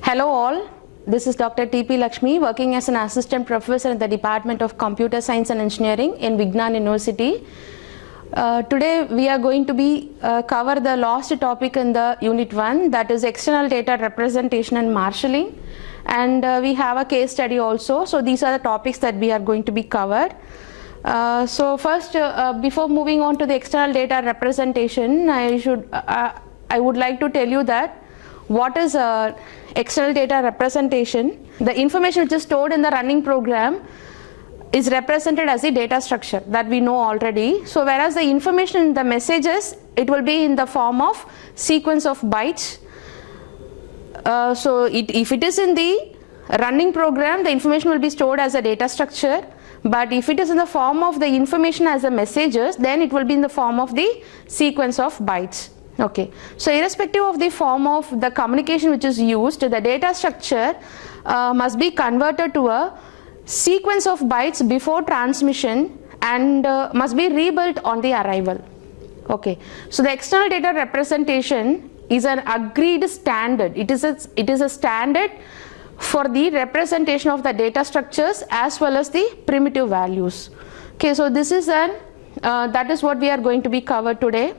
Hello all, this is Dr. T.P. Lakshmi working as an assistant professor in the Department of Computer Science and Engineering in Vignan University. Today we are going to cover the last topic in the Unit 1, that is external data representation and marshalling, and we have a case study also. So these are the topics that we are going to be covered. So first, before moving on to the external data representation, I would like to tell you that what is external data representation. The information which is stored in the running program is represented as the data structure that we know already. So whereas the information in the messages, it will be in the form of sequence of bytes. If it is in the running program, the information will be stored as a data structure. But if it is in the form of the information as a messages, then it will be in the form of the sequence of bytes. Okay, so irrespective of the form of the communication which is used, the data structure must be converted to a sequence of bytes before transmission and must be rebuilt on the arrival. Okay, so the external data representation is an agreed standard. It is a standard for the representation of the data structures as well as the primitive values. Okay, so this is that is what we are going to be covered today.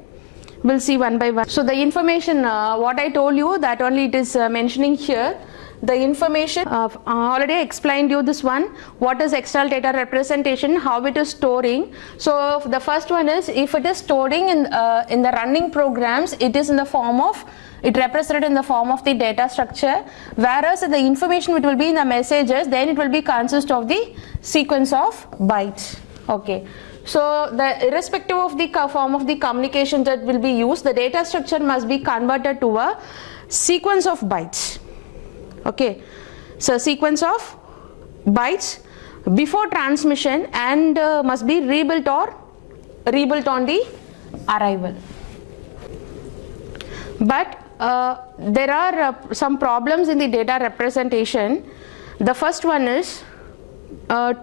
We'll see one by one. So the information, what I told you, that only it is mentioning here. The information, already explained you this one, what is external data representation, how it is storing. So the first one is, if it is storing in the running programs, it is in the form of, it represented in the form of the data structure, whereas the information which will be in the messages, then it will be consist of the sequence of bytes. Okay. So the irrespective of the form of the communication that will be used, the data structure must be converted to a sequence of bytes. Okay, so sequence of bytes before transmission and must be rebuilt on the arrival. But there are some problems in the data representation. The first one is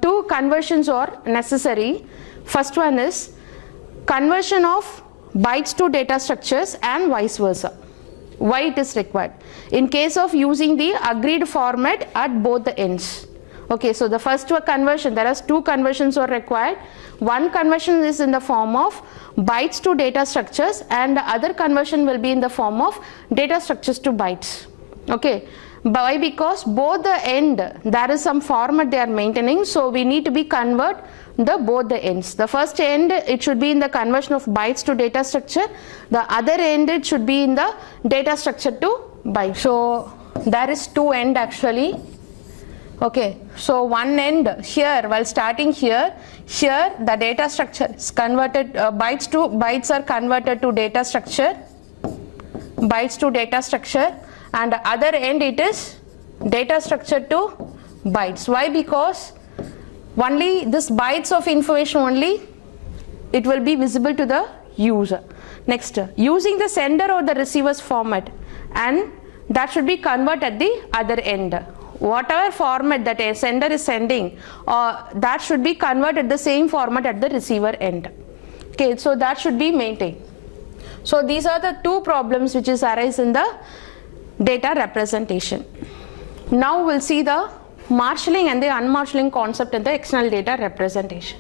two conversions are necessary. First one is conversion of bytes to data structures and vice versa. Why it is required? In case of using the agreed format at both the ends. Okay, so the first conversion, there are two conversions are required. One conversion is in the form of bytes to data structures and the other conversion will be in the form of data structures to bytes. Okay, why? Because both the end, there is some format they are maintaining, so we need to be convert both the ends. The first end, it should be in the conversion of bytes to data structure. The other end, it should be in the data structure to bytes. So there is two end actually. Okay, so one end here, while starting here the data structure is converted, bytes are converted to data structure, and the other end it is data structure to bytes. Why? Because only this bytes of information only it will be visible to the user. Next, using the sender or the receiver's format, and that should be converted at the other end. Whatever format that a sender is sending, that should be converted the same format at the receiver end. Okay, so that should be maintained. So these are the two problems which is arise in the data representation. Now we'll see the marshalling and the unmarshalling concept in the external data representation.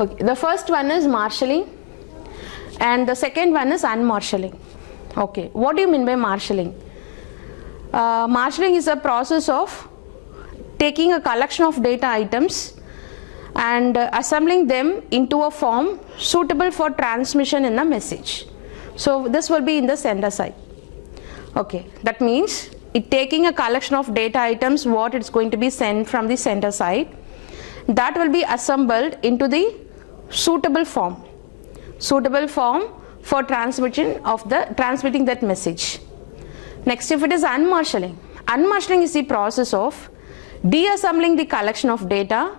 Okay, the first one is marshalling and the second one is unmarshalling. Okay, what do you mean by marshalling? Marshalling is a process of taking a collection of data items and assembling them into a form suitable for transmission in a message. So this will be in the sender side. Okay, that means it taking a collection of data items, what it's going to be sent from the sender side, that will be assembled into the suitable form for transmitting that message. Next, if it is unmarshalling is the process of deassembling the collection of data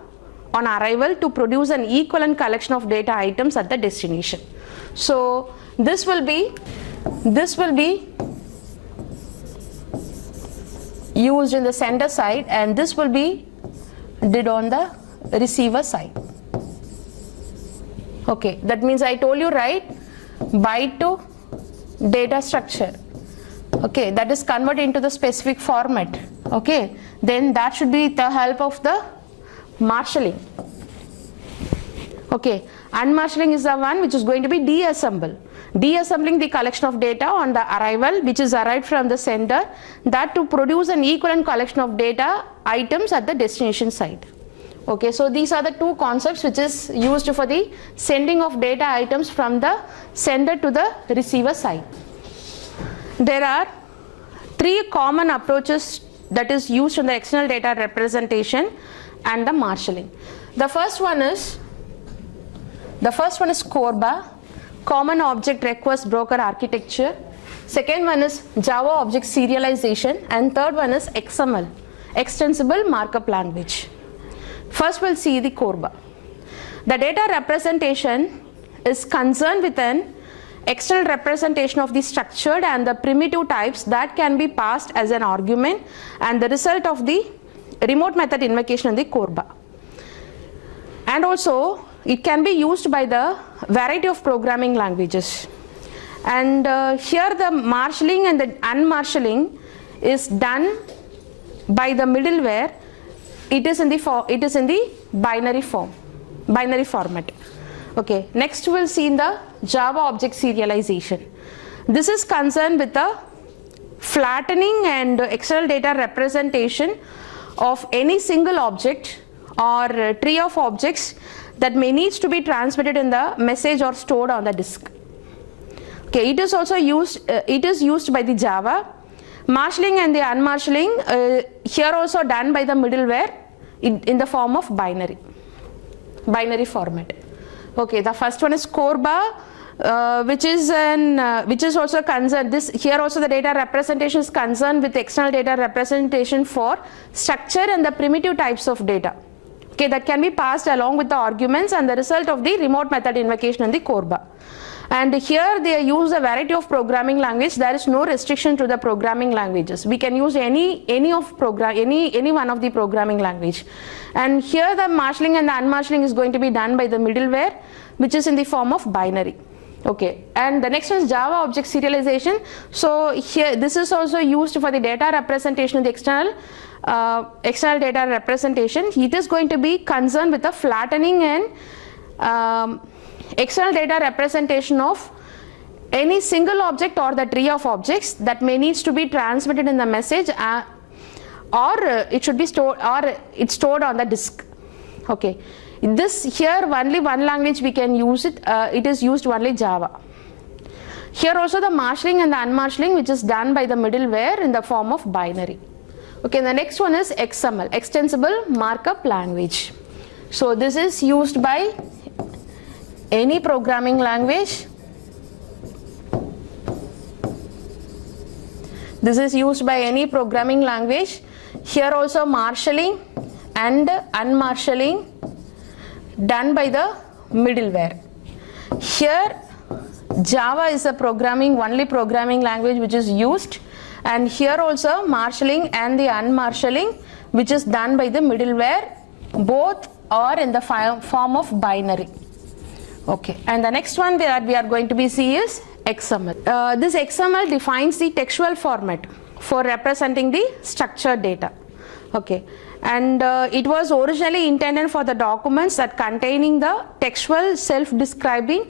on arrival to produce an equivalent collection of data items at the destination. So this will be used in the sender side and this will be did on the receiver side. Okay, that means I told you, right, byte to data structure. okay, that is converted into the specific format, okay, then that should be the help of the marshalling. Okay, unmarshalling is the one which is going to be deassembling the collection of data on the arrival which is arrived from the sender, that to produce an equivalent collection of data items at the destination site. Okay, so these are the two concepts which is used for the sending of data items from the sender to the receiver side. There are three common approaches that is used in the external data representation and the marshalling. The first one is CORBA, Common Object Request Broker Architecture. Second one is Java Object Serialization, and third one is XML, Extensible Markup Language. First we'll see the CORBA. The data representation is concerned with an external representation of the structured and the primitive types that can be passed as an argument and the result of the remote method invocation in the CORBA. And also it can be used by the variety of programming languages. And here the marshalling and the unmarshalling is done by the middleware. It is in the binary format. Okay, next we'll see in the Java object serialization. This is concerned with the flattening and external data representation of any single object or tree of objects that may needs to be transmitted in the message or stored on the disk. Okay, it is also used by the Java. Marshalling and the unmarshalling here also done by the middleware in the form of binary format. Okay, the first one is CORBA, which is also concerned. Here also the data representation is concerned with external data representation for structure and the primitive types of data. Okay, that can be passed along with the arguments and the result of the remote method invocation in the CORBA. And here they use a variety of programming language. There is no restriction to the programming languages. We can use any one of the programming language. And here the marshalling and the unmarshalling is going to be done by the middleware, which is in the form of binary. Okay, and the next one is Java object serialization. So here this is also used for the data representation of the external data representation. It is going to be concerned with the flattening and external data representation of any single object or the tree of objects that may needs to be transmitted in the message or it should be stored, or it's stored on the disk. Okay, this here only one language we can use it. It is used only Java. Here also the marshalling and the unmarshalling, which is done by the middleware in the form of binary. Okay, the next one is XML, Extensible Markup Language. So this is used by any programming language. This is used by any programming language. Here also marshalling and unmarshalling done by the middleware. Here Java is a only programming language which is used, and here also marshalling and the unmarshalling which is done by the middleware, both are in the form of binary. Okay, and the next one that we are going to be see is XML. This XML defines the textual format for representing the structured data. Okay, and it was originally intended for the documents that containing the textual self-describing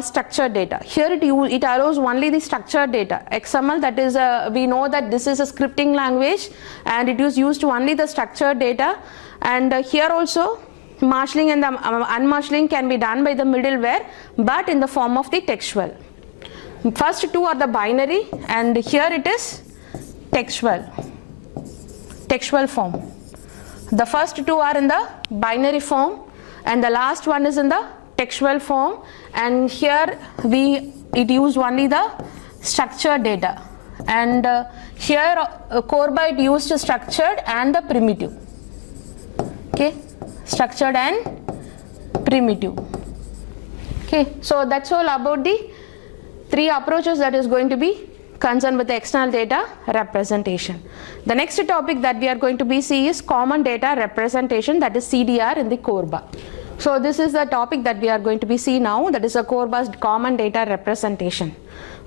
structured data. Here it allows only the structured data. XML, that is we know that this is a scripting language and it is used to only the structured data, and here also marshalling and the unmarshalling can be done by the middleware, but in the form of the textual. First two are the binary, and here it is textual form. The first two are in the binary form and the last one is in the textual form, and here it used only the structured data, and here CORBA it used structured and the primitive. Okay, structured and primitive. Okay, so that's all about the three approaches that is going to be concerned with the external data representation. The next topic that we are going to be see is common data representation, that is CDR in the CORBA. So this is the topic that we are going to be see now, that is a CORBA's common data representation.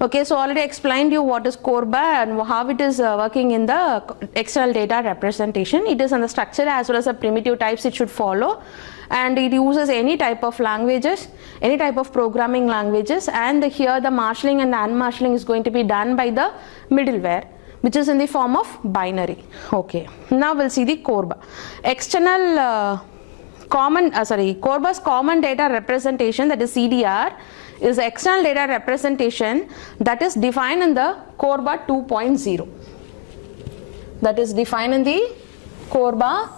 Okay, so already explained you what is CORBA and how it is working in the external data representation. It is on the structure as well as the primitive types it should follow, and it uses any type of languages, any type of programming languages, and here the marshalling and the unmarshalling is going to be done by the middleware, which is in the form of binary. Okay, now we'll see the CORBA. External CORBA's common data representation, that is CDR, is external data representation that is defined in the CORBA 2.0. That is defined in the CORBA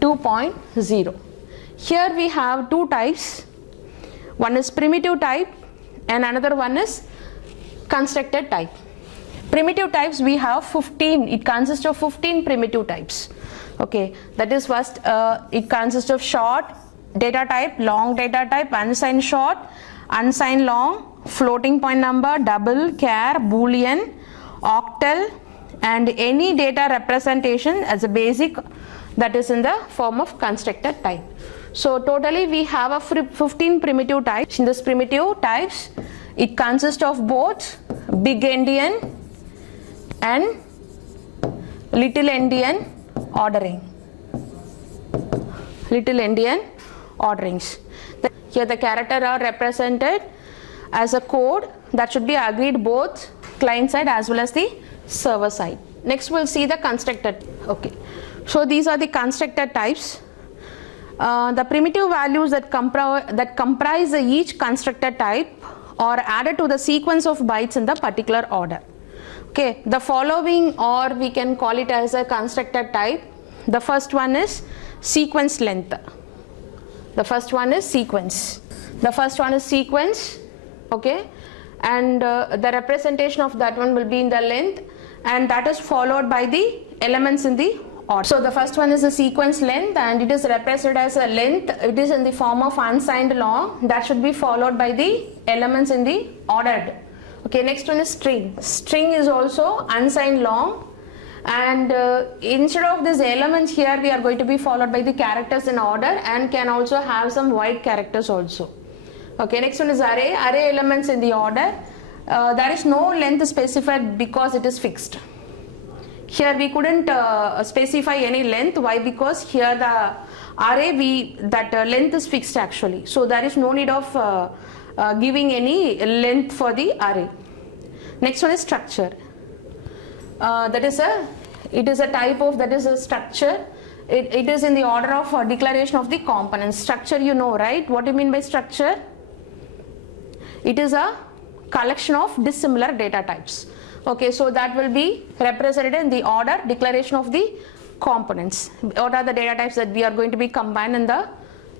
2.0. Here we have two types. One is primitive type and another one is constructed type. Primitive types we have 15. It consists of 15 primitive types. Okay, that is first it consists of short data type, long data type, unsigned short, unsigned long, floating point number, double, char, boolean, octal, and any data representation as a basic that is in the form of constructed type. So totally we have a 15 primitive types. In this primitive types, it consists of both big endian and little endian ordering. Little endian orderings. Here the characters are represented as a code that should be agreed both client side as well as the server side. Next we'll see the constructed. Okay, so these are the constructed types. The primitive values that comprise each constructed type are added to the sequence of bytes in the particular order. Okay, the following, or we can call it as a constructed type. The first one is sequence length. The first one is sequence. Okay, and the representation of that one will be in the length, and that is followed by the elements in the order. So the first one is the sequence length, and it is represented as a length. It is in the form of unsigned long. That should be followed by the elements in the ordered. Okay, next one is string. String is also unsigned long, and instead of these elements here we are going to be followed by the characters in order, and can also have some wide characters also. Okay, next one is array. Array elements in the order. There is no length specified because it is fixed. Here we couldn't specify any length. Why? Because here the array length is fixed actually, so there is no need of giving any length for the array. Next one is structure. It is a type of, that is a structure. It is in the order of declaration of the components. Structure, you know, right? What do you mean by structure? It is a collection of dissimilar data types. Okay, so that will be represented in the order declaration of the components. What are the data types that we are going to be combined in the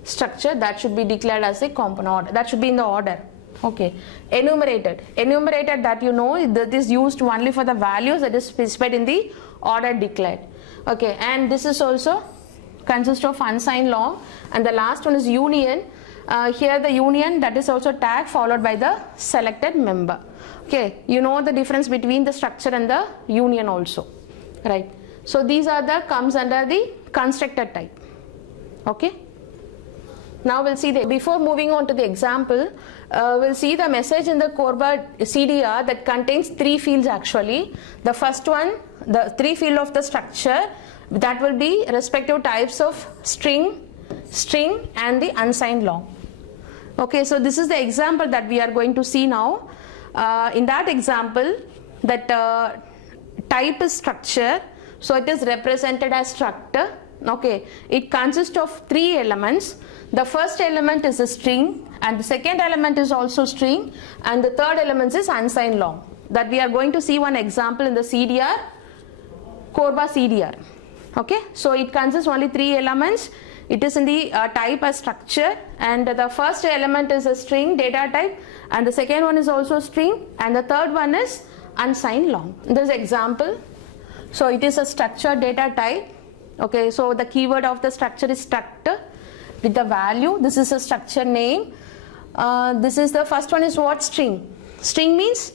structure? That should be declared as a component order. That should be in the order. Okay, enumerated. Enumerated, that you know, that is used only for the values that is specified in the order declared. Okay, and this is also consists of unsigned long, and the last one is union. Here the union, that is also tag followed by the selected member. Okay, you know the difference between the structure and the union also, right? So these are the comes under the constructed type. Okay, now we'll see before moving on to the example, we'll see the message in the CORBA CDR that contains three fields actually. The first one, the three field of the structure, that will be respective types of string and the unsigned long. Okay, so this is the example that we are going to see now. In that example, that type is structure, so it is represented as struct. Okay, it consists of three elements. The first element is a string, and the second element is also string, and the third element is unsigned long. That we are going to see one example in the CDR, CORBA CDR. Okay, so it consists only three elements. It is in the type as structure, and the first element is a string data type, and the second one is also string, and the third one is unsigned long. This example, so it is a structured data type. Okay, so the keyword of the structure is struct with the value. This is a structure name. This is the first one is what? String. String means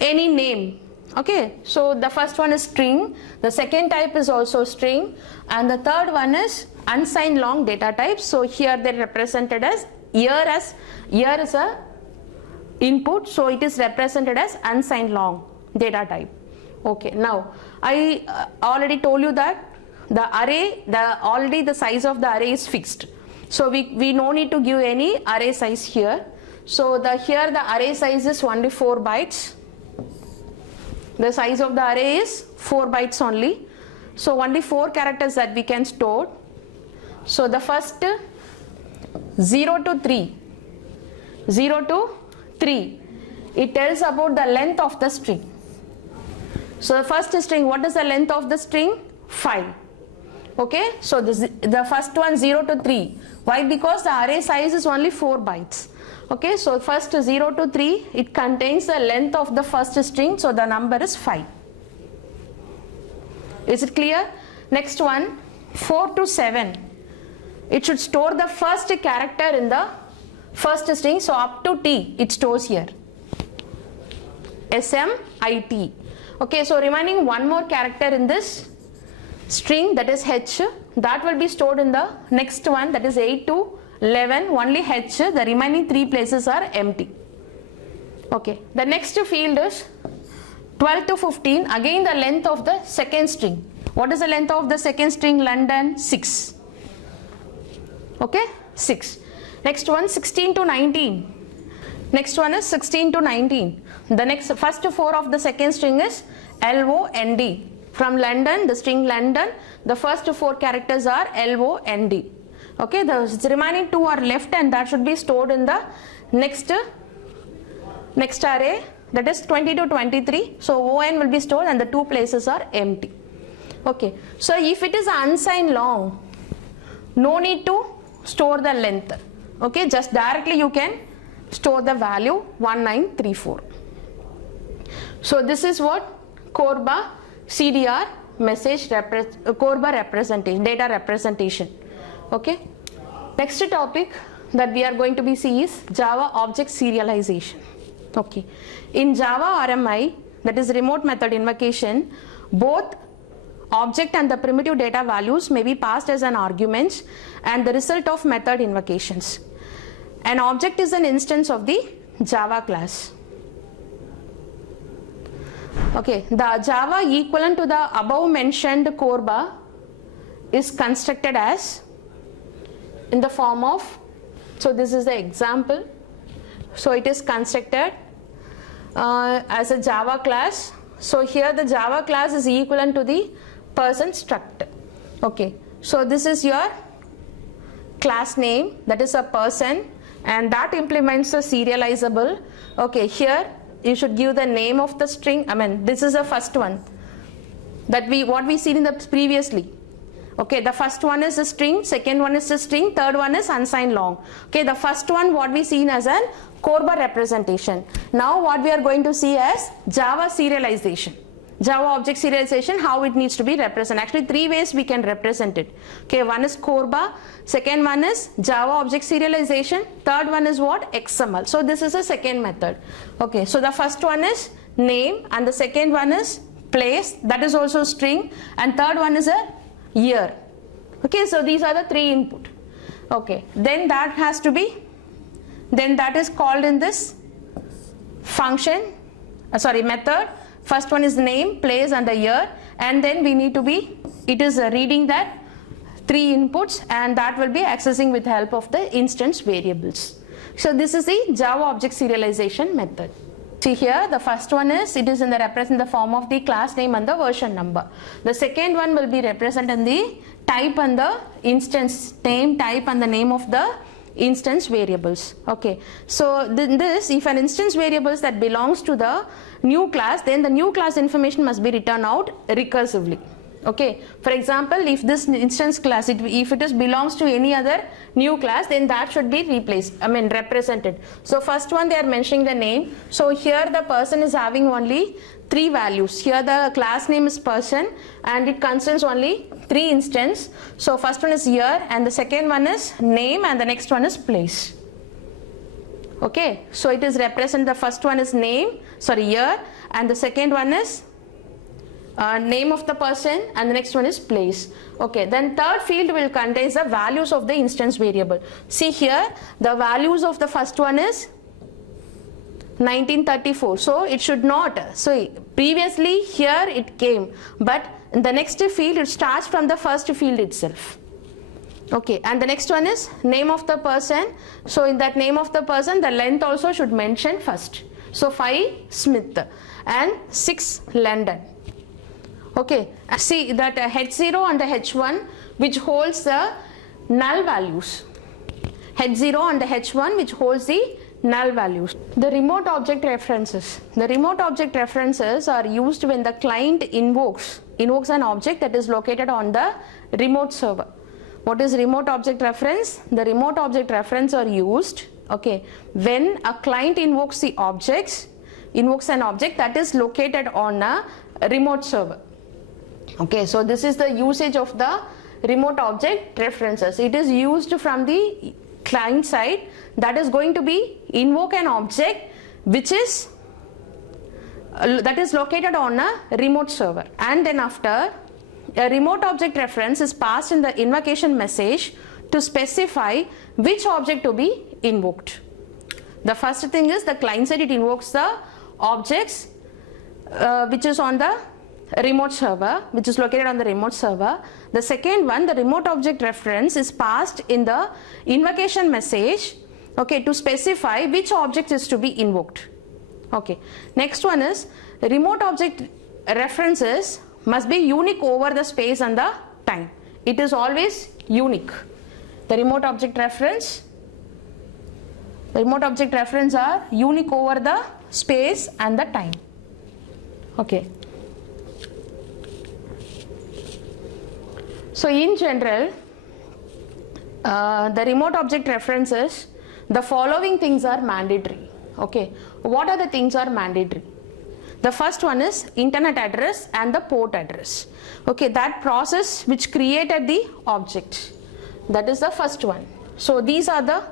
any name. Okay, so the first one is string, the second type is also string, and the third one is unsigned long data type. So here they represented as year is a input, so it is represented as unsigned long data type. Okay, now I already told you that the array, already the size of the array is fixed, so we no need to give any array size here. So here the array size is only 4 bytes. The size of the array is 4 bytes only, so only 4 characters that we can store. So the first 0 to 3, it tells about the length of the string. So the first string, what is the length of the string? 5. Okay, so the first one 0 to 3. Why? Because the array size is only 4 bytes. Okay, so first 0 to 3, it contains the length of the first string, so the number is 5. Is it clear? Next one, 4 to 7. It should store the first character in the first string, so up to T it stores here. SMIT. Okay, so remaining one more character in this string, that is H, that will be stored in the next one, that is 8 to 11, only H, the remaining 3 places are empty. Okay, the next field is 12 to 15, again the length of the second string. What is the length of the second string? London, 6. Okay, 6. Next one, 16 to 19. Next one is 16 to 19. The next first 4 of the second string is LOND. From London, the string London, the first 4 characters are LOND. Okay, the remaining 2 are left, and that should be stored in the next array, that is 20 to 23. So ON will be stored and the 2 places are empty. Okay, so if it is unsigned long, no need to store the length. Okay, just directly you can store the value 1934. So this is what CORBA CDR message CORBA representation, data representation. Okay, next topic that we are going to be seeing is Java object serialization. Okay, in Java RMI, that is remote method invocation, both object and the primitive data values may be passed as an arguments and the result of method invocations. An object is an instance of the Java class. Okay, the Java equivalent to the above mentioned CORBA is constructed as in the form of, so this is the example. So it is constructed as a Java class. So here the Java class is equivalent to the person struct. Okay, so this is your class name, that is a person, and that implements a serializable. Okay, here you should give the name of the string. I mean, this is the first one that what we seen in the previously. Okay, the first one is the string, second one is the string, third one is unsigned long. Okay, the first one what we seen as an CORBA representation. Now what we are going to see as Java serialization. Java object serialization, how it needs to be represented. Actually 3 ways we can represent it. Okay, one is CORBA, second one is Java object serialization, third one is what? XML. So this is a second method. Okay, so the first one is name and the second one is place, that is also string, and third one is a year. Okay, so these are the 3 input. Okay, then that has to be, then that is called in this function, method. First one is name, place and the year, and then we need to be, it is reading that 3 inputs, and that will be accessing with help of the instance variables. So this is the Java object serialization method. See here, the first one is, it is in the represent the form of the class name and the version number. The second one will be represent in the type and the instance name, type and the name of the instance variables. Okay, so this, if an instance variables that belongs to the new class, then the new class information must be written out recursively. Okay, for example, if this instance class, if it is belongs to any other new class, then that should be replaced, represented. So first one they are mentioning the name. So here the person is having only 3 values. Here the class name is person and it contains only 3 instances. So first one is year and the second one is name and the next one is place. Okay, so it is represent, the first one is name, year, and the second one is name of the person and the next one is place. Okay, then third field will contain the values of the instance variable. See here, the values of the first one is 1934. So it should not. So previously here it came, but in the next field it starts from the first field itself. Okay, and the next one is name of the person. So in that name of the person, the length also should mention first. So 5 Smith and 6 London. Okay, see that H0 and the H1 which holds the null values. H0 and the H1 which holds the null values. The remote object references. The remote object references are used when the client invokes an object that is located on the remote server. What is remote object reference? The remote object reference are used, okay, when a client invokes an object that is located on a remote server. Okay, so this is the usage of the remote object references. It is used from the client side, that is going to be invoke an object which is that is located on a remote server, and then after a remote object reference is passed in the invocation message to specify which object to be invoked. The first thing is the client side, it invokes the objects which is on the remote server, which is located on the remote server. The second one, the remote object reference is passed in the invocation message, okay, to specify which object is to be invoked. Okay, next one is remote object references must be unique over the space and the time. It is always unique. The remote object reference are unique over the space and the time. Okay. So in general, the remote object references, the following things are mandatory. Okay, what are the things are mandatory? The first one is internet address and the port address. Okay, that process which created the object, that is the first one. So these are the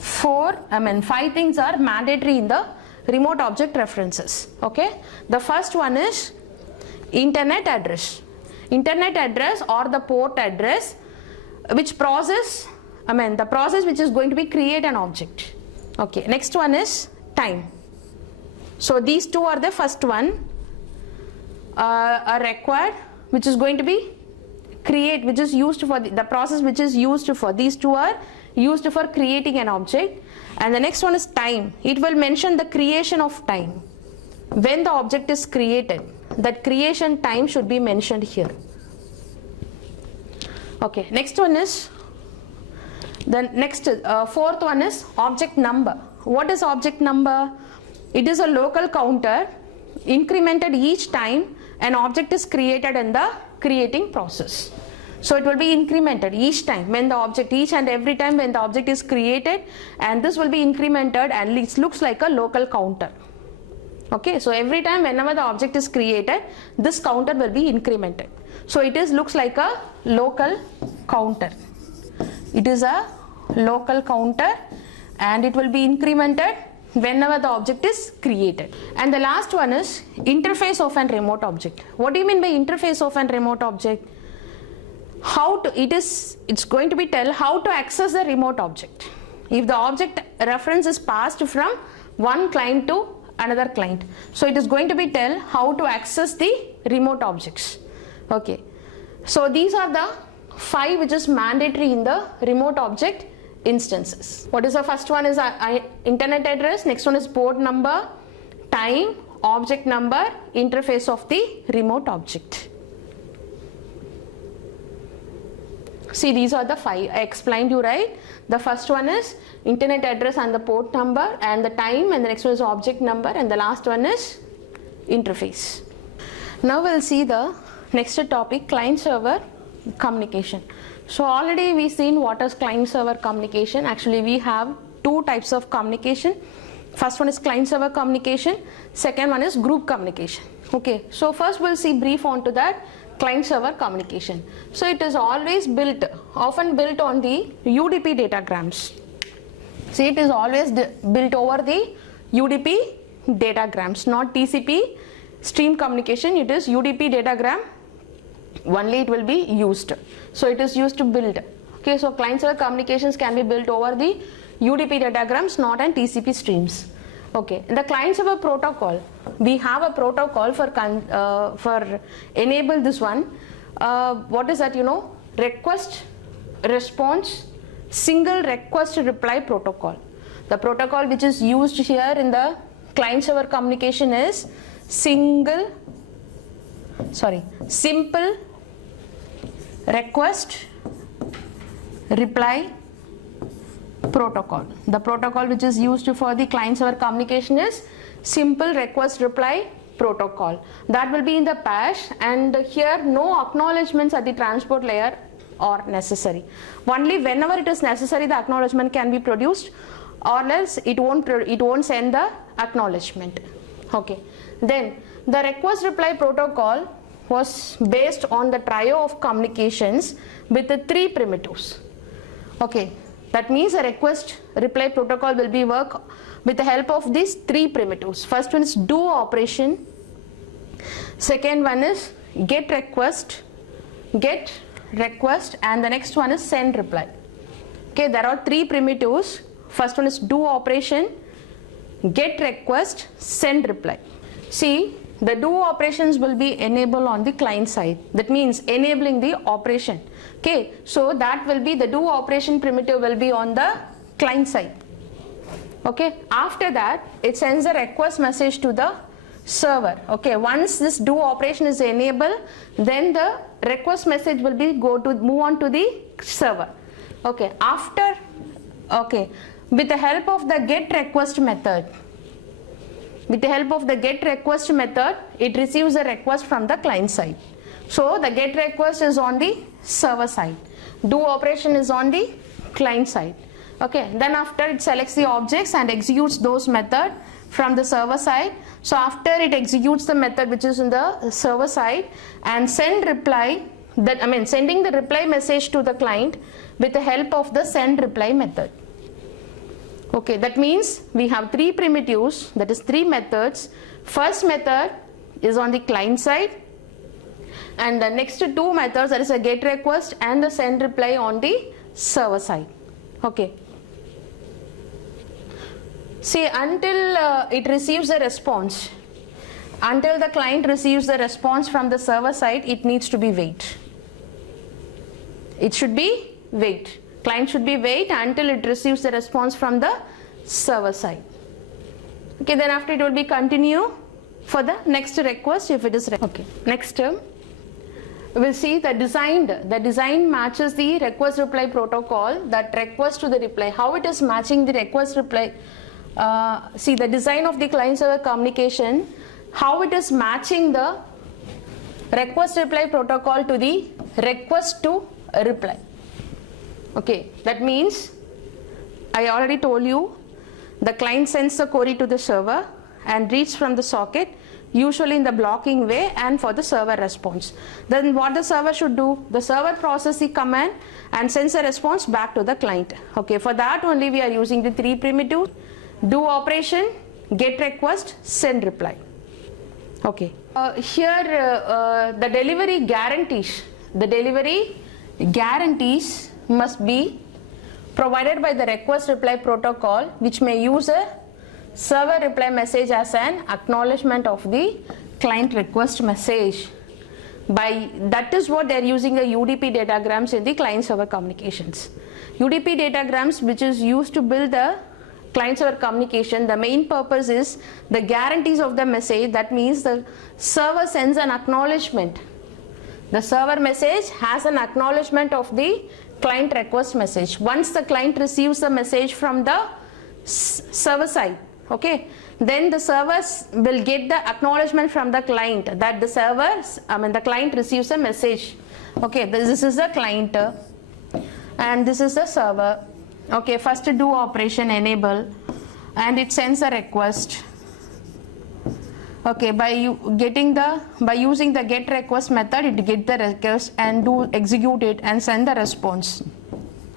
5 things are mandatory in the remote object references. Okay, the first one is internet address. Internet address or the port address, which process, the process which is going to be create an object. Okay, next one is time. So these two are the first one are required, which is going to be create, which is used for the process which is used for, these two are used for creating an object. And the next one is time. It will mention the creation of time. When the object is created, that creation time should be mentioned here. Okay, next one is fourth one is object number. What is object number? It is a local counter incremented each time an object is created in the creating process. So it will be incremented each time when the object, each and every time when the object is created, and this will be incremented and it looks like a local counter. Okay, so every time whenever the object is created, this counter will be incremented. So it looks like a local counter. It is a local counter and it will be incremented whenever the object is created. And the last one is interface of an remote object. What do you mean by interface of an remote object? It's going to be tell how to access the remote object. If the object reference is passed from one client to another client, so it is going to be tell how to access the remote objects. Okay, so these are the 5 which is mandatory in the remote object instances. What is the first one is internet address, next one is port number, time, object number, interface of the remote object. See, these are the 5 I explained you, right? The first one is internet address and the port number and the time, and the next one is object number, and the last one is interface. Now we'll see the next topic, client server communication. So already we seen what is client server communication. Actually we have 2 types of communication. First one is client server communication, second one is group communication. Okay, so first we'll see brief onto that client server communication. So it is always often built on the UDP datagrams. See, it is always built over the UDP datagrams, not TCP stream communication. It is UDP datagram only it will be used. So it is used to build. Okay, so client server communications can be built over the UDP datagrams, not on TCP streams. Okay, in the client server protocol, we have a protocol for enable this one. What is that? Request response single request reply protocol. The protocol which is used here in the client server communication is simple request reply protocol. The protocol which is used for the client server communication is simple request reply protocol. That will be in the patch, and here no acknowledgements at the transport layer are necessary. Only whenever it is necessary the acknowledgement can be produced, or else it won't send the acknowledgement. Okay, then the request reply protocol was based on the trio of communications with the 3 primitives. Okay, that means a request reply protocol will be work with the help of these 3 primitives. First one is do operation, second one is get request, and the next one is send reply. Okay, there are 3 primitives. First one is do operation, get request, send reply. See, the do operations will be enabled on the client side. That means enabling the operation. Okay, so that will be the do operation primitive will be on the client side. Okay, after that it sends a request message to the server. Okay, once this do operation is enabled, then the request message will be move on to the server. Okay, with the help of the get request method, it receives a request from the client side. So the get request is on the server side, do operation is on the client side. Okay, then after it selects the objects and executes those method from the server side. So after it executes the method which is in the server side and sending the reply message to the client with the help of the send reply method. Okay, that means we have 3 primitives, that is 3 methods. First method is on the client side, and the next 2 methods, that is a get request and the send reply on the server side. Okay. See, until it receives a response, until the client receives the response from the server side, it needs to be wait. It should be wait. Client should be wait until it receives the response from the server side. Okay, then after it will be continue for the next request if it is okay. Next we will see the design matches the request reply protocol, that request to the reply. How it is matching the request reply? See, the design of the client server communication, how it is matching the request reply protocol to the request to reply. Okay, that means I already told you the client sends the query to the server and reads from the socket, usually in the blocking way, and for the server response. Then what the server should do? The server processes the command and sends a response back to the client. Okay, for that only we are using the 3 primitives: do operation, get request, send reply. Okay, here the delivery guarantees must be provided by the request reply protocol, which may use a server reply message as an acknowledgement of the client request message. By that is what they are using the UDP datagrams in the client server communications. UDP datagrams, which is used to build the client server communication, the main purpose is the guarantees of the message. That means the server sends an acknowledgement. The server message has an acknowledgement of the client request message. Once the client receives the message from the server side, okay, then the servers will get the acknowledgement from the client that the client receives a message. Okay, this is the client and this is the server. Okay, first do operation enable and it sends a request. Okay, by using the get request method, it get the request and execute it and send the response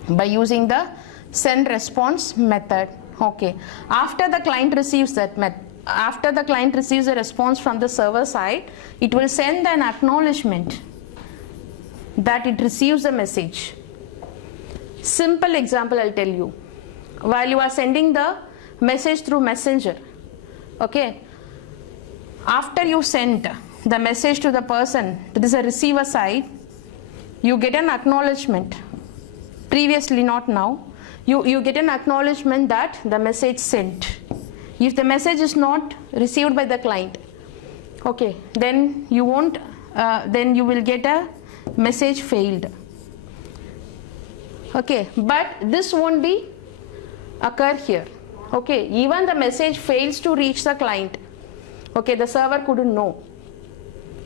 by using the send response method. Okay, after the client receives a response from the server side, it will send an acknowledgement that it receives a message. Simple example I'll tell you. While you are sending the message through messenger, Okay, after you sent the message to the person, that is a receiver side, you get an acknowledgement. Previously, not now, you get an acknowledgement that the message sent. If the message is not received by the client, okay, then you won't, then you will get a message failed. Okay, but this won't be occur here. Okay, even the message fails to reach the client. Okay, the server couldn't know.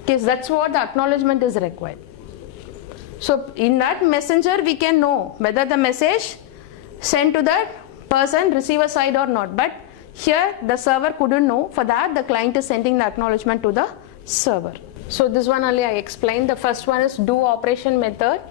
Okay, so that's what the acknowledgement is required. So in that messenger we can know whether the message sent to the person receiver side or not, but here the server couldn't know. For that the client is sending the acknowledgement to the server. So this one only I explained. The first one is do operation method.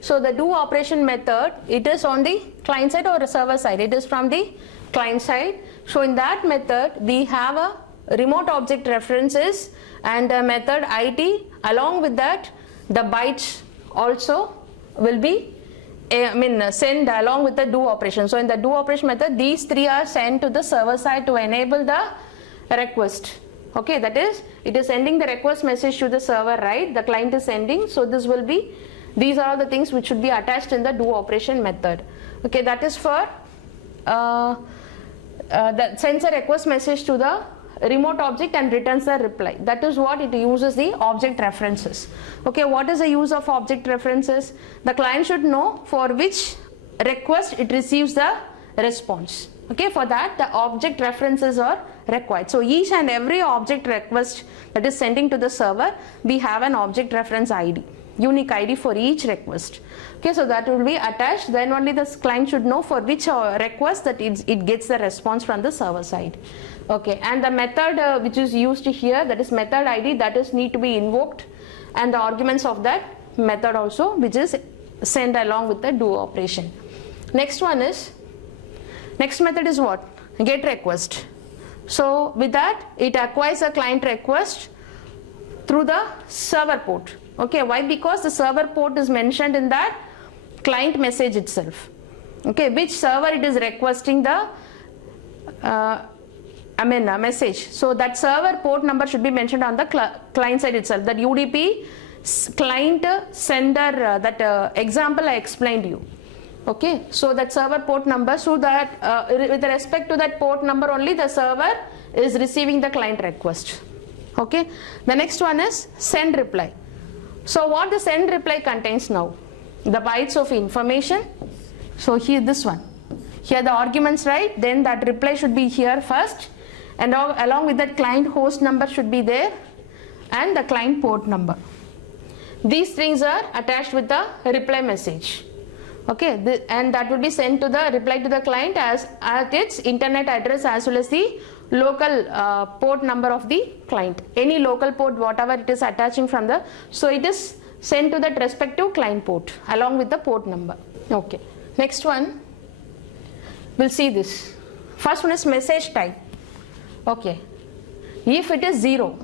So the do operation method, it is on the client side or the server side? It is from the client side. So in that method we have a remote object references and a method ID. Along with that the bytes also will be sent along with the do operation. So in the do operation method these three are sent to the server side to enable the request. Okay, that is, it is sending the request message to the server, right? The client is sending. So this will be, these are all the things which should be attached in the do operation method. Okay, that is for that sends a request message to the remote object and returns the reply. That is what it uses, the object references. Okay, what is the use of object references? The client should know for which request it receives the response. Okay, for that the object references are required. So each and every object request that is sending to the server, we have an object reference ID, unique ID for each request. Okay, so that will be attached. Then only the client should know for which request that it gets the response from the server side. Okay, and the method which is used here, that is method ID, that is need to be invoked, and the arguments of that method also, which is sent along with the do operation. Next one is, next method is what? Get request. So with that it acquires a client request through the server port. Okay, why? Because the server port is mentioned in that client message itself. Okay, which server it is requesting the message. So that server port number should be mentioned on the client side itself. That UDP client sender, that example I explained you. Okay, so that server port number, so that with respect to that port number only the server is receiving the client request. Okay, the next one is send reply. So what the send reply contains now? The bytes of information. So here this one, here the arguments, right? Then that reply should be here first, and along with that client host number should be there, and the client port number. These things are attached with the reply message. Okay, and that will be sent to the reply to the client as at its internet address as well as the local port number of the client. Any local port, whatever it is attaching from the, so it is sent to that respective client port along with the port number. Okay, next one, we'll see this. First one is message type. Okay, if it is 0,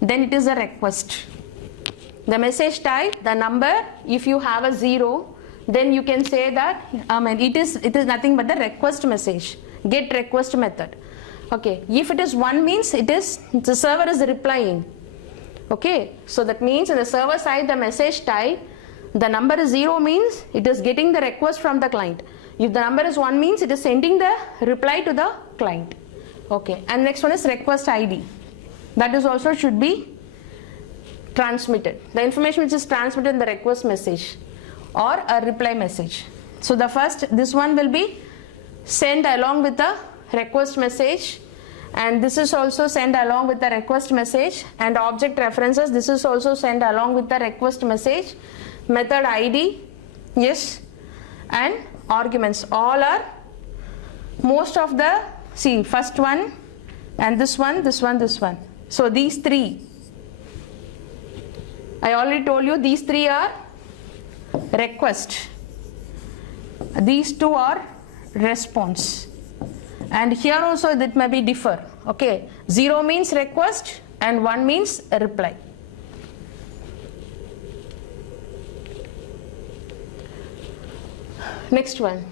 then it is a request. The message type, the number, if you have a 0, then you can say that it is nothing but the request message, get request method. Okay, if it is 1 means it is the server is replying. Okay, so that means in the server side the message type, the number is 0 means it is getting the request from the client. If the number is 1 means it is sending the reply to the client. Okay, and next one is request ID. That is also should be transmitted. The information which is transmitted in the request message or a reply message. So the first, this one will be sent along with the request message, and this is also sent along with the request message, and object references, this is also sent along with the request message, method ID, yes, and arguments, all are, most of the, see, first one and this one, this one, this one. So these three, I already told you these three are request, these two are response, and here also it may be differ. Okay, 0 means request and 1 means reply. Next one,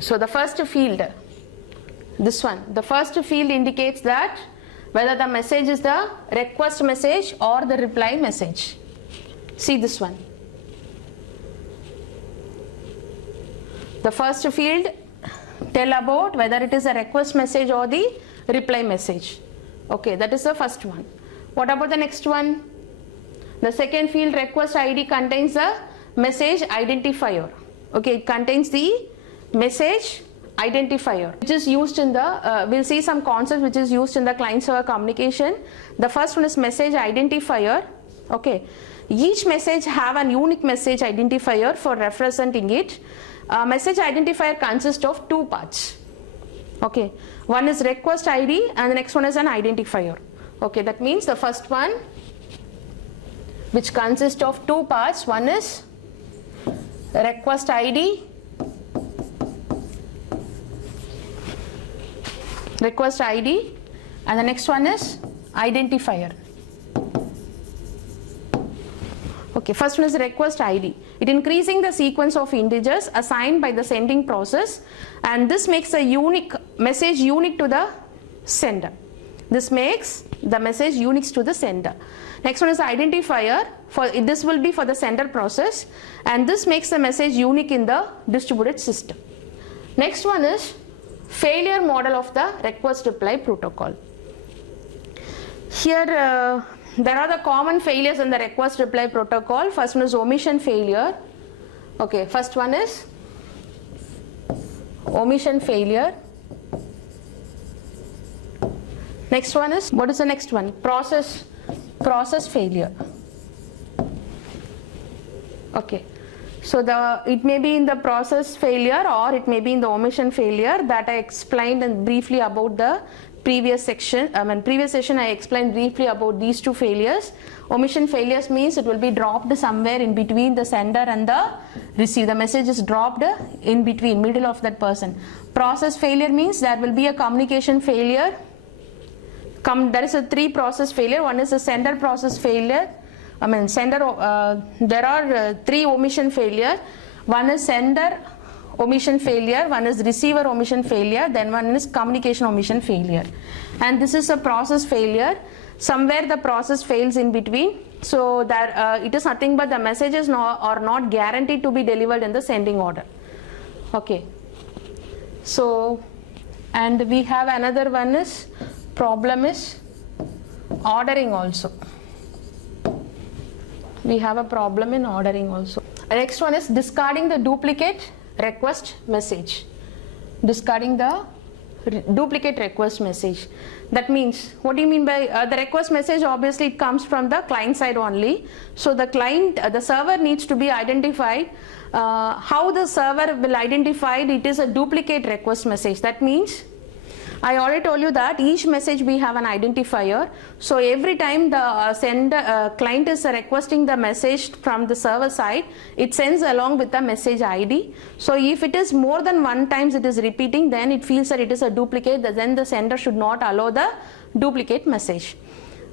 so the first field, This one, the first field indicates that whether the message is the request message or the reply message. See this one. The first field tell about whether it is a request message or the reply message. Okay, that is the first one. What about the next one? The second field, request ID, contains the message identifier. Okay, it contains the message identifier which is used in the we'll see some concepts which is used in the client server communication. The first one is message identifier. Okay, each message have an unique message identifier for representing it. Message identifier consists of two parts. Okay, one is request ID and the next one is an identifier. Okay, that means the first one, which consists of two parts, one is request ID, and the next one is identifier. Okay, first one is request ID. It increasing the sequence of integers assigned by the sending process, and this makes a unique message unique to the sender. This makes the message unique to the sender. Next one is identifier. This will be for the sender process, and this makes the message unique in the distributed system. Next one is failure model of the request reply protocol. Here there are the common failures in the request reply protocol. First one is omission failure. Okay, first one is omission failure. Next one is, what is the next one? Process failure. Okay, so it may be in the process failure or it may be in the omission failure that I explained and briefly about the previous section. Previous session I explained briefly about these two failures. Omission failures means it will be dropped somewhere in between the sender and the receiver. The message is dropped in between, middle of that person. Process failure means there will be a communication failure. There is a three process failure. One is a sender process failure. There are three omission failure. One is sender omission failure, one is receiver omission failure, then one is communication omission failure. And this is a process failure. Somewhere the process fails in between. So that it is nothing but the messages are not guaranteed to be delivered in the sending order. Okay. So, and we have another one is problem is ordering also. We have a problem in ordering also. Next one is discarding the duplicate request message. Discarding the duplicate request message. That means, what do you mean by the request message? Obviously it comes from the client side only. So the client, the server needs to be identified. How the server will identify it is a duplicate request message. That means, I already told you that each message we have an identifier. So every time the client is requesting the message from the server side, it sends along with the message ID. So if it is more than one times it is repeating, then it feels that it is a duplicate. Then the sender should not allow the duplicate message.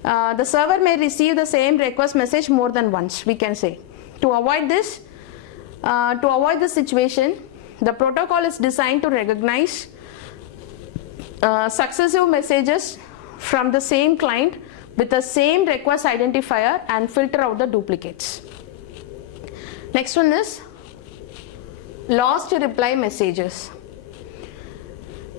The server may receive the same request message more than once, we can say. To avoid this situation, the protocol is designed to recognize successive messages from the same client with the same request identifier and filter out the duplicates. Next one is lost reply messages.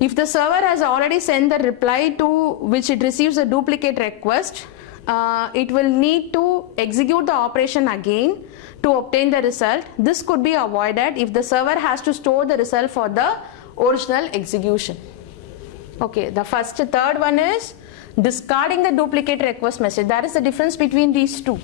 If the server has already sent the reply to which it receives a duplicate request, it will need to execute the operation again to obtain the result. This could be avoided if the server has to store the result for the original execution. Okay, the third one is discarding the duplicate request message. That is the difference between these two.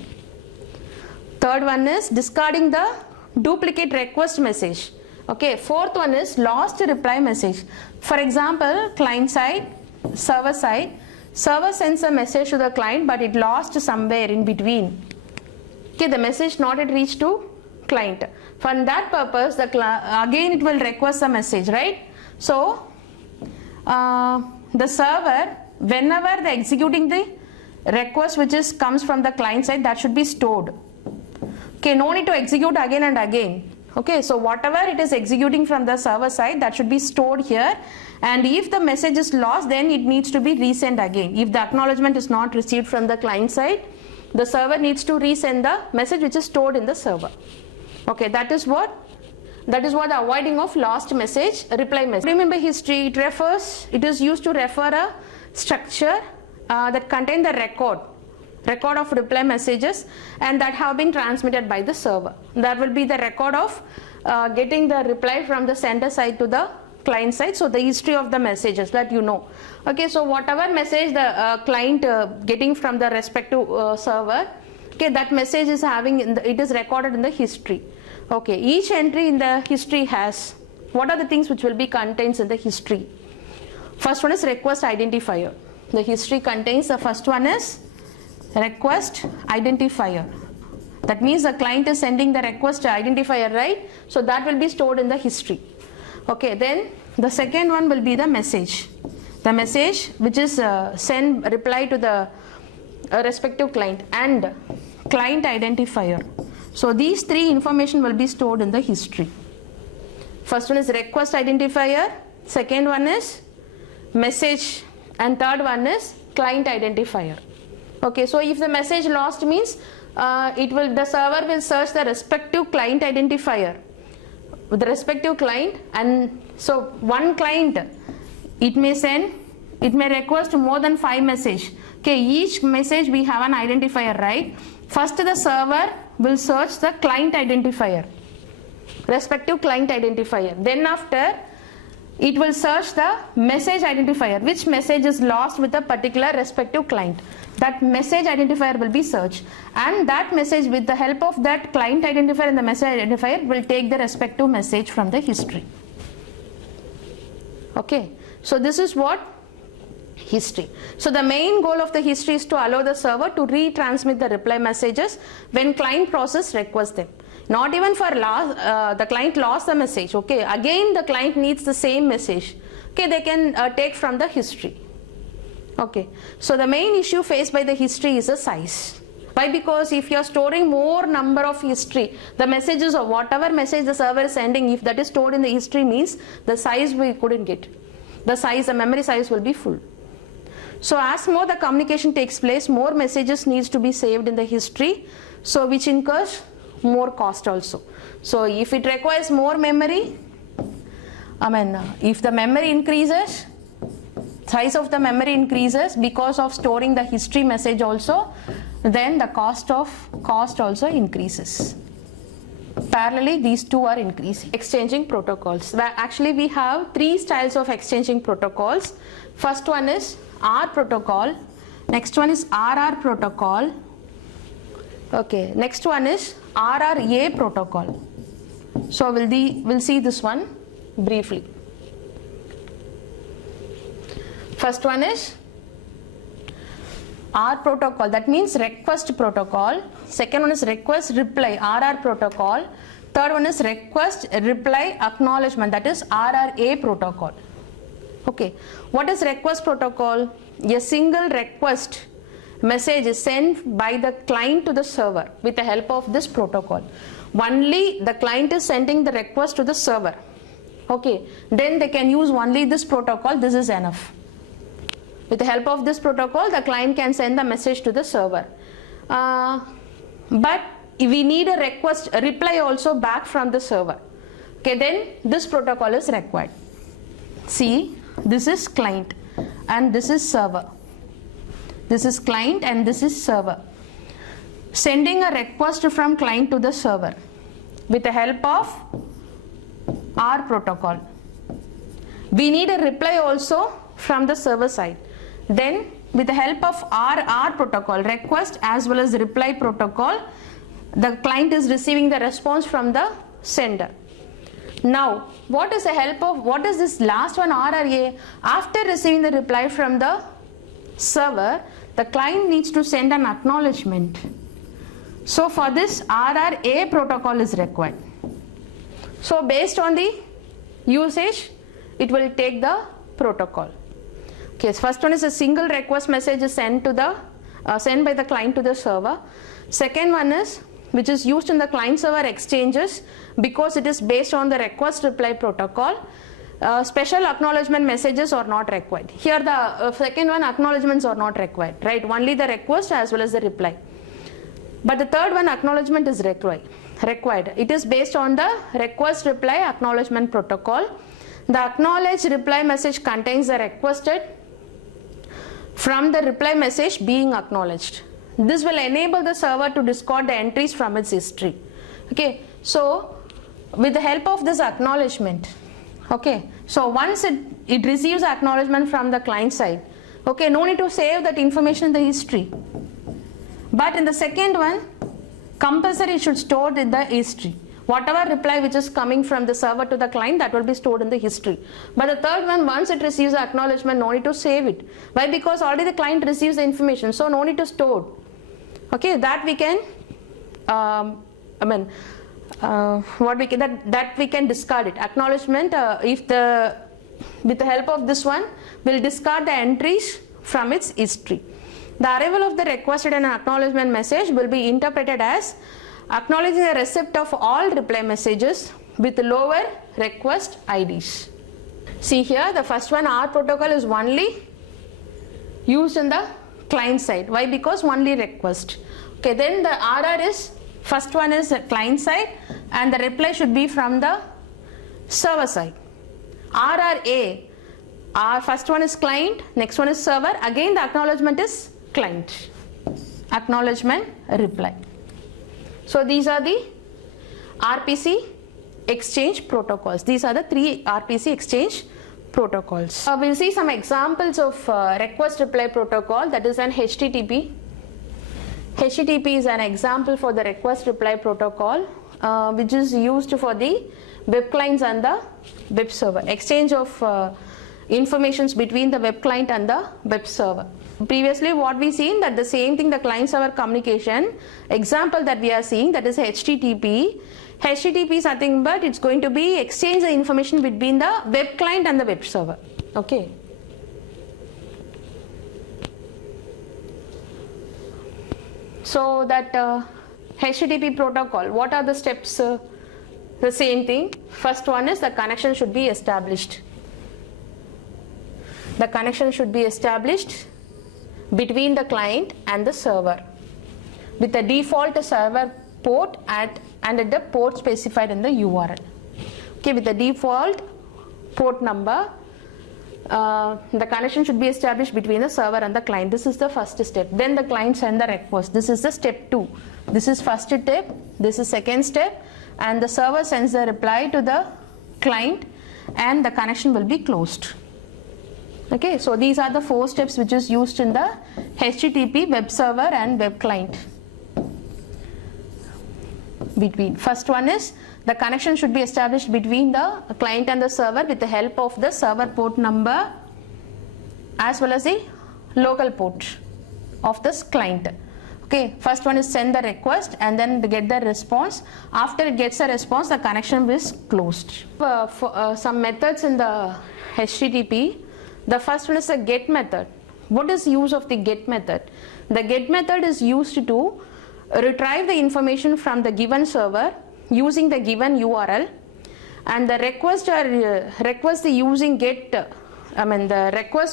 Third one is discarding the duplicate request message. Okay, fourth one is lost reply message. For example, client side, server side. Server sends a message to the client, but it lost somewhere in between. Okay, the message not yet reached to client. For that purpose, again it will request a message, right? So the server, whenever they executing the request comes from the client side, that should be stored. Okay, no need to execute again and again. Okay, so whatever it is executing from the server side, that should be stored here, and if the message is lost, then it needs to be resent again. If the acknowledgement is not received from the client side, the server needs to resend the message which is stored in the server. Okay, that is what the avoiding of lost message, reply message. Remember history, it is used to refer a structure that contain the record of reply messages and that have been transmitted by the server. There will be the record of getting the reply from the sender side to the client side, so the history of the messages that you know. Okay, so whatever message the client getting from the respective server, okay, that message is having it is recorded in the history. Okay, each entry in the history has, what are the things which will be contains in the history? First one is request identifier. The history contains, the first one is request identifier. That means the client is sending the request identifier, right? So that will be stored in the history. Okay, then the second one will be the message. The message which is send reply to the respective client, and client identifier. So these three information will be stored in the history. First one is request identifier, second one is message, and third one is client identifier. Okay, so if the message lost means the server will search the respective client identifier with the respective client, and so one client it may request more than 5 message. Okay, each message we have an identifier, right? First the server will search the client identifier, respective client identifier. Then after it will search the message identifier, which message is lost with a particular respective client. That message identifier will be searched, and that message, with the help of that client identifier and the message identifier, will take the respective message from the history. Okay, so this is what history. So the main goal of the history is to allow the server to retransmit the reply messages when client process requests them. Not even for the client lost the message. Okay, again the client needs the same message. Okay, they can take from the history. Okay, so the main issue faced by the history is the size. Why? Because if you are storing more number of history, the messages or whatever message the server is sending, if that is stored in the history, means the size we couldn't get. The memory size will be full. So as more the communication takes place, more messages needs to be saved in the history, so which incurs more cost also. So if it requires more memory, if the memory increases, size of the memory increases because of storing the history message also, then the cost also increases. Parallelly, these two are increasing. Exchanging protocols. Actually, we have 3 styles of exchanging protocols. First one is R protocol. Next one is RR protocol. Okay. Next one is RRA protocol. So we'll see this one briefly. First one is R protocol, that means request protocol. Second one is request reply, RR protocol. Third one is request reply acknowledgement, that is RRA protocol. Okay, what is request protocol? A single request message is sent by the client to the server with the help of this protocol. Only the client is sending the request to the server. Okay, then they can use only this protocol. This is enough. With the help of this protocol, the client can send the message to the server. But we need a reply also back from the server. Okay, then this protocol is required. See, this is client and this is server. This is client and this is server. Sending a request from client to the server with the help of R protocol. We need a reply also from the server side. Then with the help of RR protocol, request as well as reply protocol, the client is receiving the response from the sender. Now, what is this last one, RRA? After receiving the reply from the server, the client needs to send an acknowledgement. So for this, RRA protocol is required. So based on the usage, it will take the protocol. Okay, first one is a single request message is sent by the client to the server. Second one is which is used in the client server exchanges because it is based on the request reply protocol. Special acknowledgement messages are not required. Here the second one, acknowledgements are not required, right? Only the request as well as the reply. But the third one, acknowledgement is required. It is based on the request reply acknowledgement protocol. The acknowledged reply message contains the requested from the reply message being acknowledged. This will enable the server to discard the entries from its history. Okay, so with the help of this acknowledgement, okay, so once it receives acknowledgement from the client side, okay, no need to save that information in the history. But in the second one, compulsory it should store in the history. Whatever reply which is coming from the server to the client, that will be stored in the history. But the third one, once it receives acknowledgement, no need to save it. Why? Because already the client receives the information, so no need to store. Okay, that we can, that we can discard it. Acknowledgement, with the help of this one, will discard the entries from its history. The arrival of the requested and acknowledgement message will be interpreted as acknowledging the receipt of all reply messages with lower request IDs. See here, the first one, R protocol is only used in the client side. Why? Because only request. Okay, then the RR is, first one is client side and the reply should be from the server side. RRA, first one is client, next one is server, again the acknowledgement is client. Acknowledgement, reply. So these are the RPC exchange protocols. These are the three RPC exchange protocols. We'll see some examples of request reply protocol, that is an HTTP. HTTP is an example for the request reply protocol, which is used for the web clients and the web server. Exchange of informations between the web client and the web server. Previously what we seen, that the same thing, the client server communication example that we are seeing, that is HTTP. HTTP is nothing but it's going to be exchange the information between the web client and the web server. Okay. So that HTTP protocol, what are the steps? The same thing. First one is the connection should be established. The connection should be established between the client and the server with the default server port and at the port specified in the URL. Okay, with the default port number, the connection should be established between the server and the client. This is the first step. Then the client send the request. This is the step 2. This is first step, this is second step, and the server sends the reply to the client and the connection will be closed. Okay, so these are the 4 steps which is used in the HTTP web server and web client. Between first one is the connection should be established between the client and the server with the help of the server port number as well as the local port of this client. Okay, first one is send the request and then get the response. After it gets a response, the connection is closed. Some methods in the HTTP. The first one is a get method. What is use of the get method? The get method is used to retrieve the information from the given server using the given URL, and the request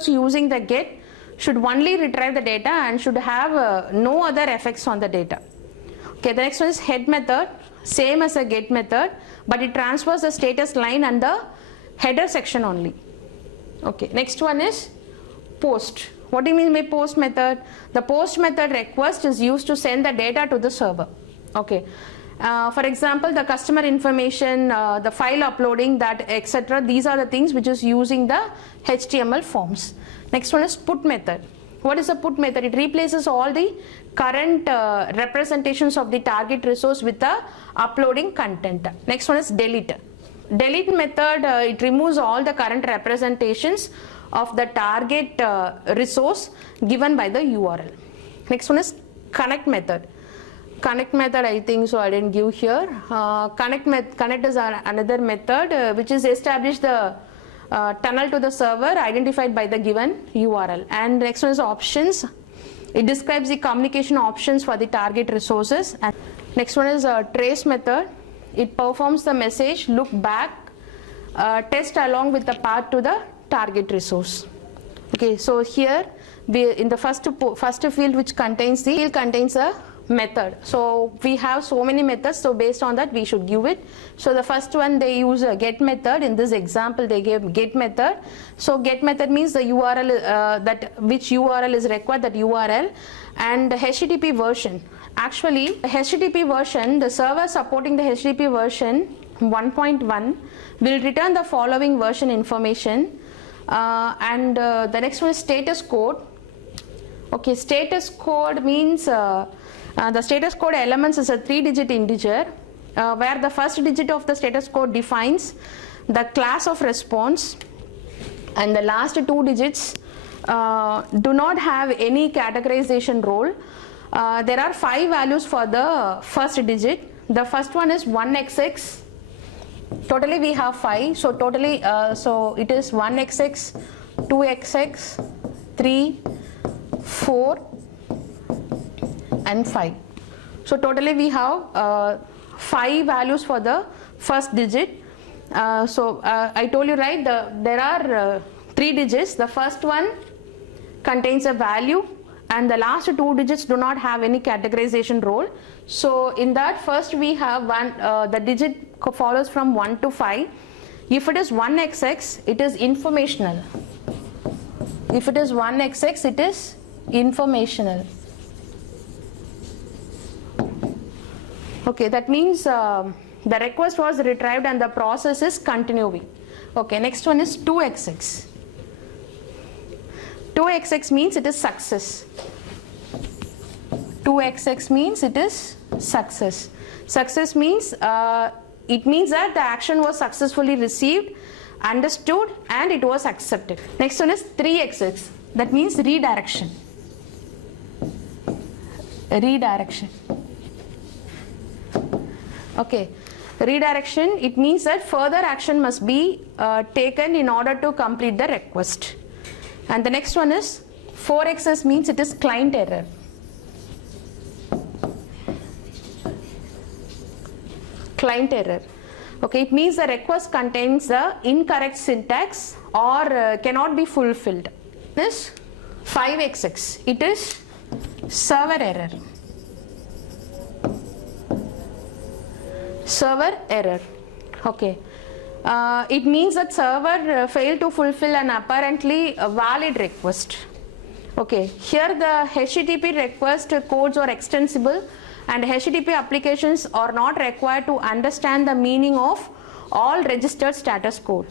using the get should only retrieve the data and should have no other effects on the data. Okay, the next one is head method, same as a get method, but it transfers the status line and the header section only. Okay, next one is post. What do you mean by post method? The post method request is used to send the data to the server. Okay, for example, the customer information, the file uploading, that etc. These are the things which is using the HTML forms. Next one is put method. What is a put method? It replaces all the current representations of the target resource with the uploading content. Next one is delete. Delete method, it removes all the current representations of the target resource given by the URL. Next one is connect method. Connect method, I think so I didn't give here. Connect is another method which is establish the tunnel to the server identified by the given URL. And next one is options. It describes the communication options for the target resources. And Next one is a trace method. It performs the message look back test along with the path to the target resource. Okay, so here we in the first field which contains a method. So we have so many methods, so based on that we should give it. So the first one, they use a get method. In this example they gave get method. So get method means the URL that which URL is required, that URL, and the HTTP version. Actually the HTTP version, the server supporting the HTTP version 1.1 will return the following version information, and the next one is status code. Okay, status code means the status code elements is a 3-digit integer, where the first digit of the status code defines the class of response, and the last 2 digits do not have any categorization role. There are 5 values for the first digit. The first one is 1xx. Totally we have 5, so totally so it is 1xx, 2xx, 3, 4 and 5. So totally we have 5 values for the first digit. I told you, right, there are 3 digits. The first one contains a value and the last 2 digits do not have any categorization role. So in that, first we have the digit follows from 1 to 5. If it is 1xx, it is informational. If it is 1xx, it is informational. Okay, that means the request was retrieved and the process is continuing. Okay, next one is 2xx. 2xx means it is success. 2xx means it is success. Success means it means that the action was successfully received, understood, and it was accepted. Next one is 3xx. That means redirection. Redirection. Okay, redirection, it means that further action must be taken in order to complete the request. And the next one is 4xx means it is client error. Client error. Okay, it means the request contains the incorrect syntax or cannot be fulfilled. This 5xx, it is server error. Server error. Okay. It means that server failed to fulfill an apparently valid request. Okay, here the HTTP request codes are extensible and HTTP applications are not required to understand the meaning of all registered status code.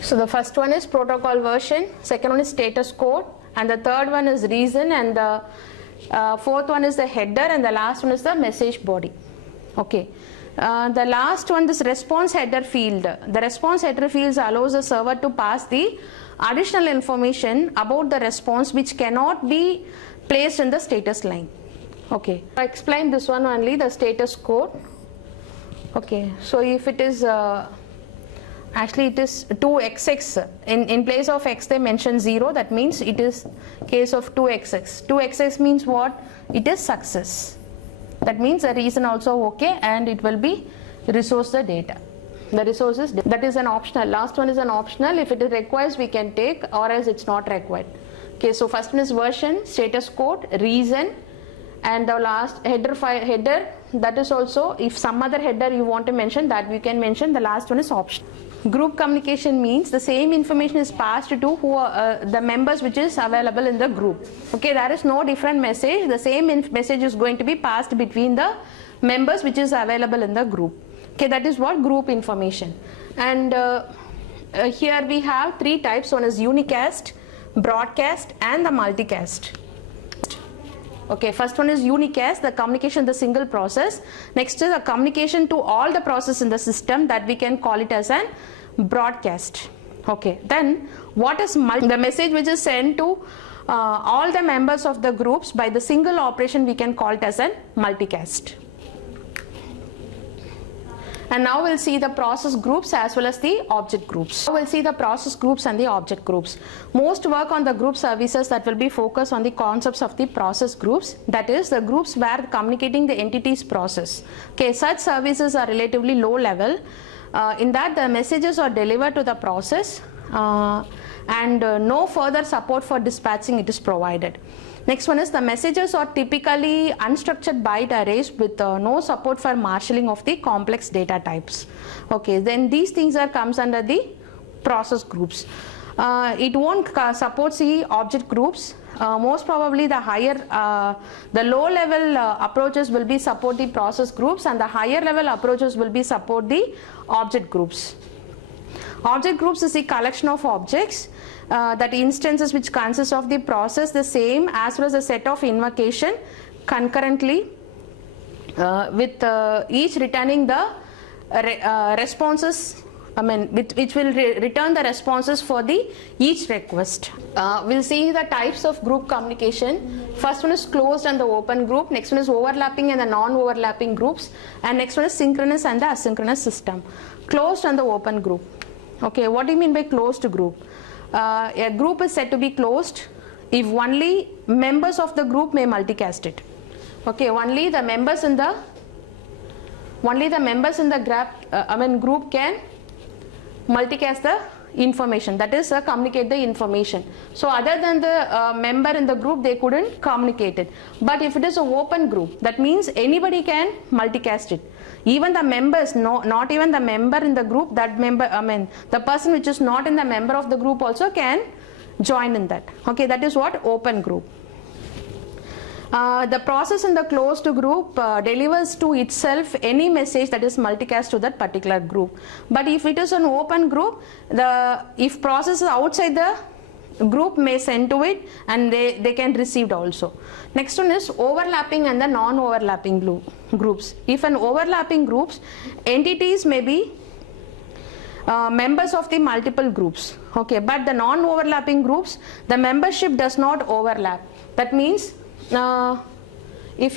So the first one is protocol version, second one is status code, and the third one is reason, and the fourth one is the header, and the last one is the message body. Okay. The last one, this response header field. The response header fields allows the server to pass the additional information about the response which cannot be placed in the status line. Okay, I explained this one only, the status code. Okay, so if it is actually it is 2xx, in place of x they mention 0, that means it is case of 2xx. 2xx means what? It is success. That means the reason also okay, and it will be resource the data. The resources, that is an optional. Last one is an optional. If it is requires, we can take, or else it's not required. Okay, so first one is version, status code, reason, and the last header, that is also, if some other header you want to mention, that we can mention. The last one is optional. Group communication means the same information is passed to the members which is available in the group. Okay, there is no different message. The same message is going to be passed between the members which is available in the group. Okay, that is what group information. And here we have 3 types. One is unicast, broadcast, and the multicast. Okay, first one is unicast, the communication, the single process. Next is a communication to all the processes in the system, that we can call it as an broadcast. Okay, then what is the message which is sent to all the members of the groups by the single operation, we can call it as an multicast. And now we'll see the process groups as well as the object groups. Now we'll see the process groups and the object groups. Most work on the group services that will be focused on the concepts of the process groups, that is the groups where communicating the entities process. Okay, such services are relatively low level. In that the messages are delivered to the process and no further support for dispatching it is provided. Next one is the messages are typically unstructured byte arrays with no support for marshalling of the complex data types. Okay, then these things comes under the process groups. It won't support the object groups. Most probably the low level approaches will be support the process groups, and the higher level approaches will be support the object groups. Object groups is a collection of objects, that instances which consist of the process the same as well as a set of invocation concurrently, with each returning the responses, which will return the responses for the each request. We'll see the types of group communication. First one is closed and the open group. Next one is overlapping and the non-overlapping groups. And next one is synchronous and the asynchronous system. Closed and the open group. Okay, what do you mean by closed group? A group is said to be closed if only members of the group may multicast it. Okay, only the members in the group can multicast the information, that is communicate the information. So other than the member in the group, they couldn't communicate it. But if it is an open group, that means anybody can multicast it. Even the members, not even the member in the group, that member, the person which is not in the member of the group also can join in that. Okay, that is what open group. The process in the closed group delivers to itself any message that is multicast to that particular group. But if it is an open group, if process is outside the group may send to it, and they can receive it also. Next one is overlapping and the non-overlapping groups. If an overlapping groups, entities may be members of the multiple groups. Okay, but the non-overlapping groups, the membership does not overlap. That means if